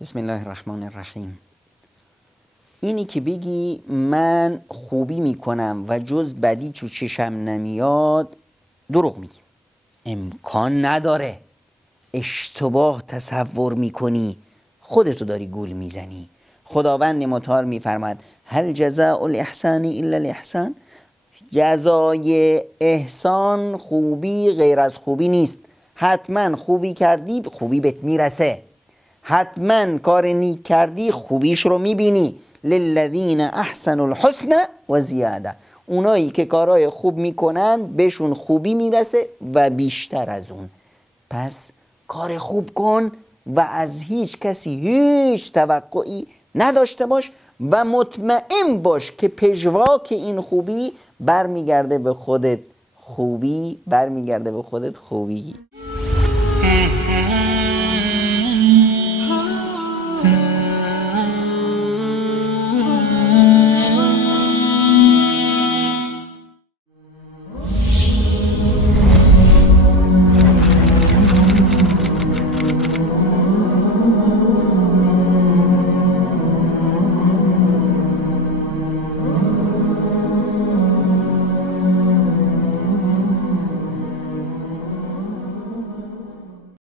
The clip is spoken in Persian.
بسم الله الرحمن الرحیم. اینی که بگی من خوبی میکنم و جز بدی تو چشم نمیاد، دروغ میگی، امکان نداره، اشتباه تصور میکنی، خودتو داری گول میزنی. خداوند متعال میفرماد هل جزاء الاحسان الا الاحسان، جزای احسان خوبی غیر از خوبی نیست. حتما خوبی کردی خوبی بهت میرسه، حتما کار نیک کردی خوبیش رو میبینی. للذین احسنوا الحسنى و زیاده، اونایی که کارهای خوب میکنن بهشون خوبی میرسه و بیشتر از اون. پس کار خوب کن و از هیچ کسی هیچ توقعی نداشته باش و مطمئن باش که پژواک این خوبی برمیگرده به خودت خوبی.